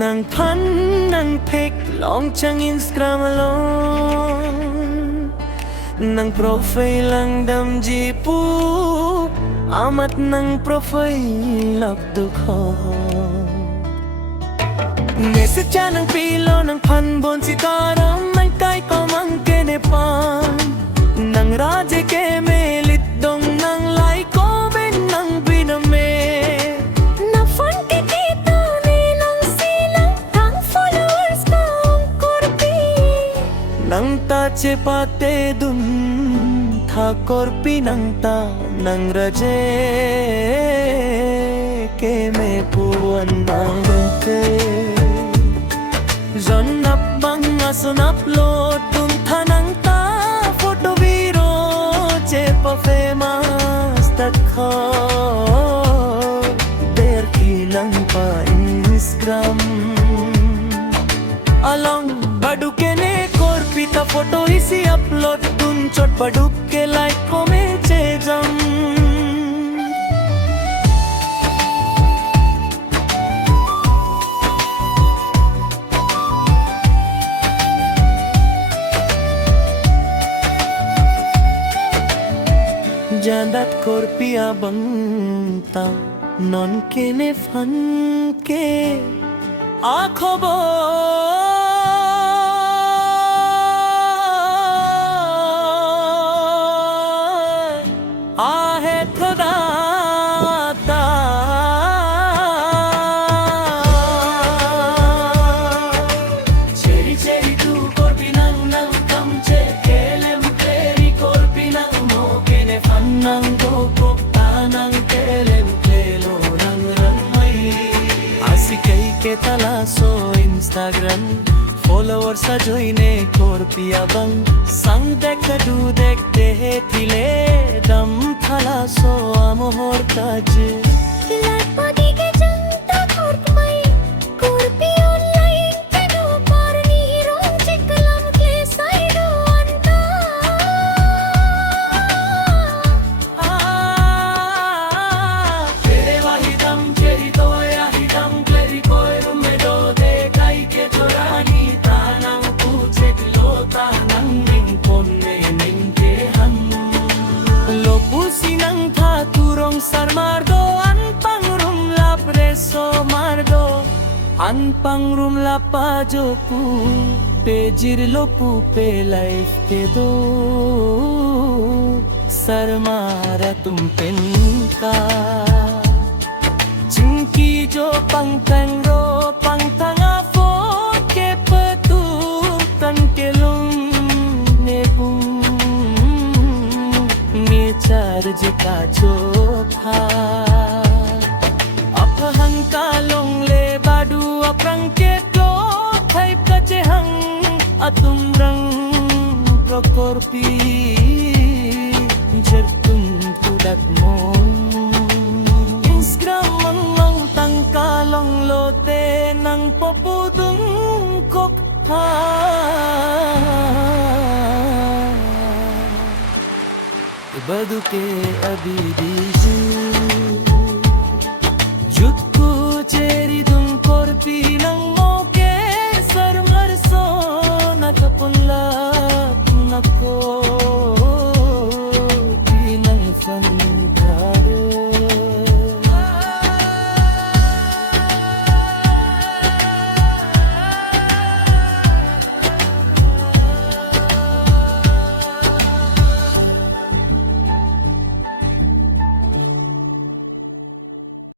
นางพันนางเพกลองจังอินสตาแกรมลงนางโปรไฟล์ลังดำจีปูอามัดนางโปรไฟล์ลับดุคอเมสจานางปีโลนางพันบนสิตารำนางไก่ก็มังเกเนปานนางราเจเกเมลิดดงนางไลก็เป็นนางบินาเมna fonte dito nilang silang ang followers kong kurpi นางตาเจปาเตดุนทากอร์ปีนางตานางราเจเกเมปูวันนางเดินเตจนนับบังอาสนับโลดดุนทานังตาโฟโตวีโรเจปาเฟมาสตัดคอเดร์กีนังปาอินสตาแกรมalong badu ke ne korpi ta photo isi upload dun chot badu ke like comment che jam jandat korpi abang ta non ke ne fan ke आखोबो आहे खुदा दा cherry cherry तू कोरपी नंग नंग कम चे केले मुकेरी कोरपी नंग मोके ने फन नंग दो कोप्ता नंग केले मुकेलो रंग रंग मई आसी कई के तला सो Instagram followers sa joine korpia bang sang dekadu dekte he thile dam thala so amohor kaj like padi ke janta kurpmai kurpi online kanu parni rong chikalam ke saido anta tere wahidam cheri toya hidam kleri koi rume do de kai ke torani tanang puche lo tanang ning pon ne ning ke ham lo pusinang tha turong sar mardo an pangrum la preso mardo an pangrum la pajo pu pejir lo pu pe life ke do sar mara tum pen ka Chinki जो पंखन रो पंखंगा फो के पतू तन के लुम ने बुम ने charge का चोखा अपहंग का लोंग ले बाडू अपरंग के क्लो थाइप कचे हंग अतुम रंग प्रकोरपी जर तुम तुडक मों kalong lote ng popudong kokha ibaduke abidiju